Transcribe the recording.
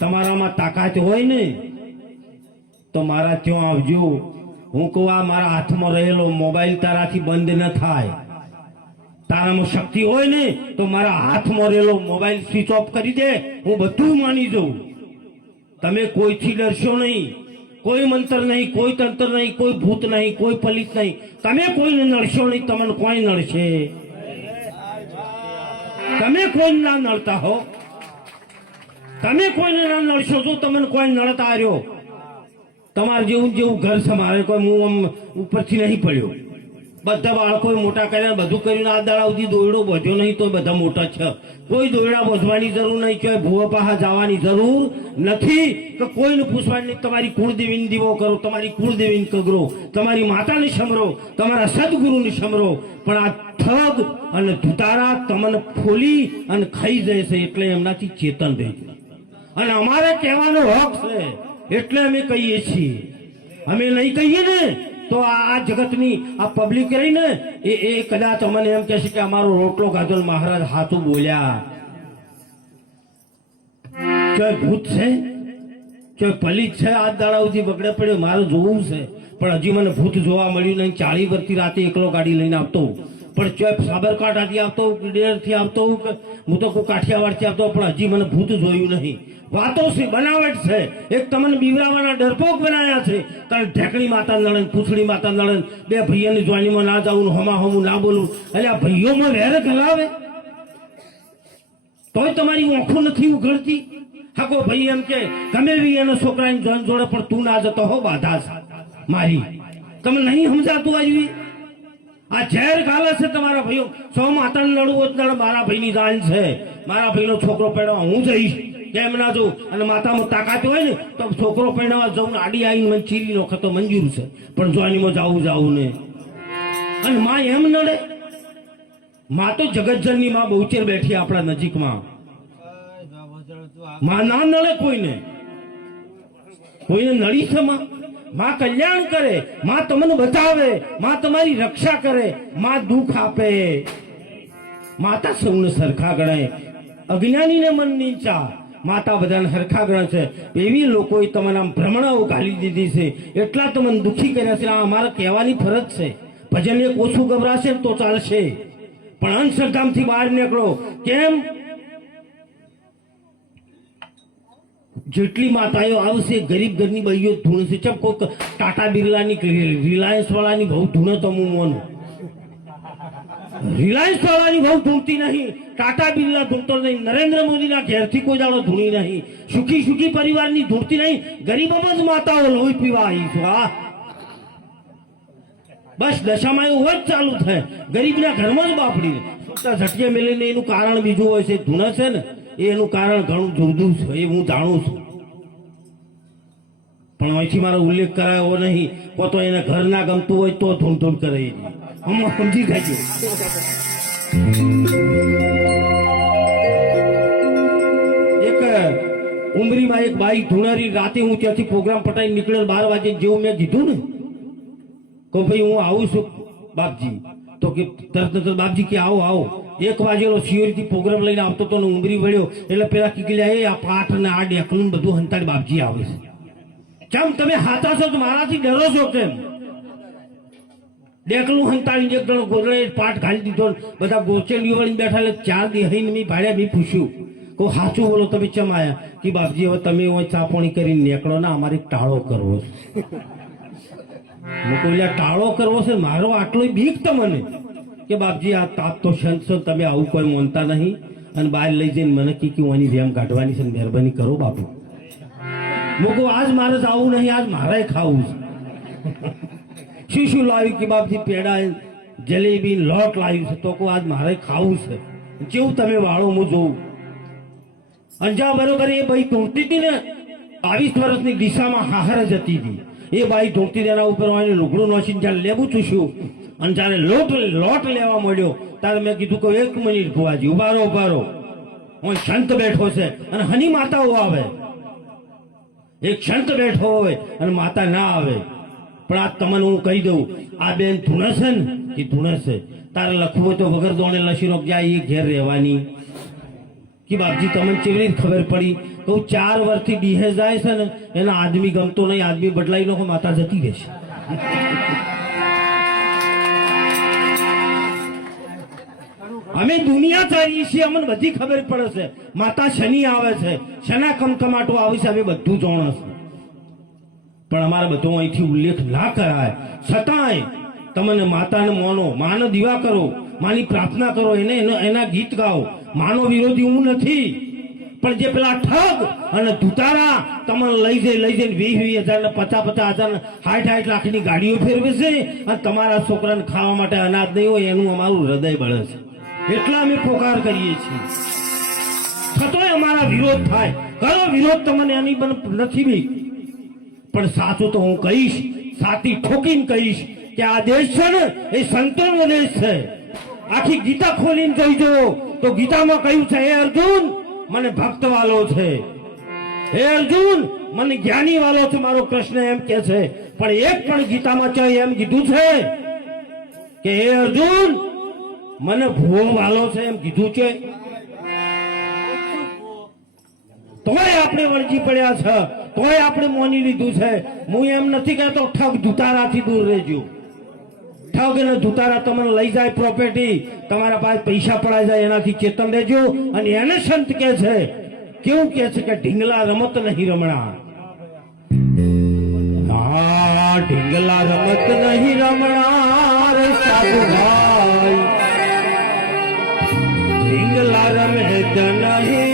તમારામાં તાકાત હોય ને તો મારા ત્યાં આવજો. હું કહું આ મારા હાથમાં રહેલો મોબાઈલ તારાથી બંધ ન થાય. તારામાં શક્તિ હોય ને તો મારા હાથમાં રહેલો મોબાઈલ સ્વિચ ઓફ કરી દે, હું બધું માની જાઉં. તમે કોઈથી ડરશો નહીં, કોઈ મંત્ર નહીં, કોઈ તંત્ર નહીં, કોઈ ભૂત નહીં, કોઈ પલિત નહીં. તમે કોઈને નડશો નહીં, તમને કોઈ નડશે? તમે કોઈ ના નડતા હો, તમે કોઈને ના નડશો તો તમને કોઈ નડતા આવ્યો. તમારે જેવું જેવું ઘર છે મારે, કોઈ હું આમ ઉપરથી નહીં પડ્યો. બધા બાળકો મોટા કર્યા, બધું કર્યું. આ દાડા સુધી દોયડો બધ્યો નહીં તો બધા મોટા છે. કોઈ દોયડા બોધવાની જરૂર નહીં, કોઈ ભૂવા પાહા જવાની જરૂર નથી, કે કોઈને પૂછવાની નહીં. તમારી કુળદેવીને દીવો કરો, તમારી કુળદેવીને કગરો, તમારી માતાને સમરો, તમારા સદગુરુને સમરો. પણ આ ઠગ અને ધુતારા તમને ફોલી અને ખાઈ જાય છે, એટલે એમનાથી ચેતન રહેજો. અને અમારે કહેવાનો હક છે એટલે અમે કહીએ છીએ. અમે નહીં કહીએ ને તો આ જગતની આ પબ્લિક રહી ને એ કદાચ અમને એમ કહેશે કે અમારો રોટલો ખાધો મહારાજ હાથું બોલ્યા. ચોય ભૂત છે, ચોય પલિત છે, આ દાડા સુધી બગડે પડ્યો. મારે જોવું છે પણ હજી મને ભૂત જોવા મળ્યું નહીં. 40 વર્ષથી રાતે એકલો ગાડી લઈને આવતો, પણ ચોય સાબરકાંઠાથી આવતો, ડેરથી આવતો, હું તો કોઈ કાઠિયાવાડથી આવતો, પણ હજી મને ભૂત જોયું નહીં. વાતો છે, બનાવટ છે. એક તમને બીવરાવાના ડરપોક બનાવ્યા છે. કારણ ઢેકણી માતા નળન, પૂછડી માતા નળન, બે ભાઈઓની જોઈનીમાં ના જાવું, હમા હમું ના બોલવું. એટલે આ ભાઈઓમાં વેર ગલાવે તોય તમારી ઓંખું નથી ઉઘડતી. હાકો ભાઈ એમ કે ગમે એવી એના છોકરાની જોઈન જોડે, પણ તું ના જતો હો, બાધા મારી. તમે નહીં સમજાતું આવી. આ ઝેર ગાલે છે તમારા ભાઈઓ. સૌ માતાને લડવું જ મારા ભાઈની જાન છે. મારા ભાઈનો છોકરો પેડવા હું જઈશ, કેમ ના જવું? અને માતામાં તાકાત હોય ને તો છોકરો પહેરવા જવું, આડી આવીને મને ચીરી નો ખતો મંજૂર છે, પણ જોઈનીમાં જાવું ને. અને માં એમ નડે? માં તો જગતજનની માં બહુચેર બેઠી આપણા નજીકમાં. માં ના નડે કોઈને, કોઈને નડી છે માં? માં કલ્યાણ કરે, માં તમને બતાવે, માં તમારી રક્ષા કરે, માં દુઃખ આપે. માતા સૌને સરખા ગણાય, અજ્ઞાનીને મન નીચા. માતા બધાને સરખા ગણે છે. એવી લોકોએ તમને આમ ભ્રમણાઓ ઘાલી દીધી છે, એટલા તમને દુઃખી કર્યા છે. આ અમારે કહેવાની ફરજ છે. ભજન એક ઓછું ગભરાશે તો ચાલશે, પણ અંધશ્રદ્ધામાંથી બહાર નીકળો. કેમ? જેટલી માતાઓ આવશે ગરીબ ઘરની બહીઓ ધૂણશે. ચમ કોઈ ટાટા બિરલાની, રિલાયન્સ વાળાની બહુ ધૂણે તો હું મોનું. રિલાયન્સ વાળાની બહુ ધૂણતી નહીં, ટાટા બિરલા ધૂણતો નહીં, નરેન્દ્ર મોદીના ઘેરથી કોઈ દાડો ધૂણી નહીં, સુખી સુખી પરિવારની ધૂણતી નહીં. ગરીબોમાં જ માતાઓ લોહી પીવા આવી છે. બસ દશામાં એવું જ ચાલુ થાય. ગરીબના ઘરમાં જ બાપડી ઝટિયા મેળીને એનું કારણ બીજું હોય છે. ધૂણે છે ને એનું કારણ ઘણું જુદું છે, એ હું જાણું છું. પણ અહીંથી મારો ઉલ્લેખ કરાયો નહીં. કો તો એને ઘર ના ગમતું હોય તો ધૂમ કરે. હું સમજી જાય. એક ઉમરીમાં એક બાઈ ધૂણારી, રાતે હું ત્યાંથી પ્રોગ્રામ પટાઈ નીકળેલ 12 વાગે જેવું મેં કીધું ને, કહું ભાઈ હું આવું છું બાપજી, તો કે તરત બાપજી કે આવો આવો. 1 વાગેલો સિયોરિટી પ્રોગ્રામ લઈને આવતો તો ઉમરી વળ્યો એટલે પેલા કીકલ્યા એ આ પાઠ ને આ ડેકલું બધું હંતાડી બાપજી આવે છે. કેમ તમે હાથા છો તો મારાથી ડરો છો કેમ? ડેકલું હંતાડીને એક જણો ગોદડે પાઠ ઘાલી દીધો, બધા ગોચેલીઓ વળીને બેઠા. એટલે 4 દી હઈને મેં ભાડ્યા. મેં પૂછ્યું કહું સાચું બોલો તમે ચમ આયા? કે બાપજી હવે તમે ચાપોણી કરીને નીકળો ને, અમારે ટાળો કરવો છે. હું કહું ટાળો કરવો છે? મારો આટલો બીક તમને કે બાપજી આ તાપ તો સંત છો, તમે આવું કોઈ માનતા નહીં. અને બહાર લઈ જઈને મને કે ઓની વેમ કાઢવાની છે, મહેરબાની કરો બાપુ. હું કહું આજ મારે જ આવું નહીં, આજ મારે ખાવું છે. શું લાવ્યું? કે બાપજી પેડા, જલેબી, લોટ લાવ્યું છે. તો કહું આજ મારે ખાવું છે. જેવું તમે વાળો હું જોઉં. અંજા બરોબર એ ભાઈ ધૂણતી હતી ને, 22 વર્ષની દિશામાં હાહર જ હતી. એ બાઈ ધૂણતી તેના ઉપર લુગડું નોસીને જ્યારે લેવું ચૂસ્યું અને જ્યારે લોટ લેવા મળ્યો ત્યારે મેં કીધું કે 1 મિનિટ ભુવાજી ઉભારો. હું સંત બેઠો છે અને હની માતાઓ આવે. એક સંત બેઠો હોય અને માતા ના આવે. પણ આ તમને હું કહી દઉં, આ બેન ધૂણે છે ને, એ ધૂણે છે. તારે લખવું તો વગર દોણે લસીનો ક્યાં એ ઘેર રહેવાની. કે બાપજી તમને કેવી રીતે ખબર પડી? કહું 4 વર્ષથી ડીહે જાય છે ને એના આદમી ગમતો નહીં, આદમી બદલાઈ નો માતા જતી રહેશે. અમે દુનિયા ચાલીએ છીએ, અમને બધી ખબર પડે છે. માતા શનિ આવે છે, શના કમકમાટો આવે છે, અમે બધું જાણે છે. પણ અમારે બધો અહીંથી ઉલ્લેખ ના કરાય. છતાંય તમને માતાને માનો, માનો દીવા કરો, માની પ્રાર્થના કરો, એના ગીત ગાઓ. માનો વિરોધી હું નથી, પણ જે પેલા ઠગ અને ધુતારા તમને લઈ જઈને 20,000 ને 50,000 ને 60 લાખની ગાડીઓ ફેરવે છે અને તમારા છોકરાને ખાવા માટે અનાજ નહીં હોય, એનું અમારું હૃદય બળે છે. એટલા અમે પોકાર કરીએ છીએ. છતોય અમારા વિરોધ થાય. કરો વિરોધ, તમને એની નથી બી, પણ સાચું તો હું કહીશ, સાચી ઠોકીને કહીશ કે આ દેશ છે ને એ સંતોનો દેશ છે. આખી ગીતા ખોલીને જોઈજો તો ગીતામાં કહ્યું છે, હે અર્જુન મને ભક્ત વાલો છે, હે અર્જુન મને જ્ઞાની વાલો છે, મારો કૃષ્ણ એમ કે છે. પણ એક પણ ગીતામાં ચાહે એમ કીધું છે કે હે અર્જુન મને ભૂવો વાલો છે, એમ કીધું છે? તોય આપણે વળગી પડ્યા છે, તોય આપણે મોની લીધું છે. હું એમ નથી કહેતો ઠગ ધુતારાથી દૂર રહેજો. ઠગ અને ધુતારા તમને લઈ જાય પ્રોપર્ટી, તમારા પાસે પૈસા પડાઈ જાય, એનાથી ચેતન રહેજો. અને એને સંત કે છે, કેવું કે છે કે ઢીંગલા રમત નહીં રમણા. હા, ઢીંગલા રમત નહીં રમણા રે સાધુ ભાઈ, ઢીંગલા રમત નહીં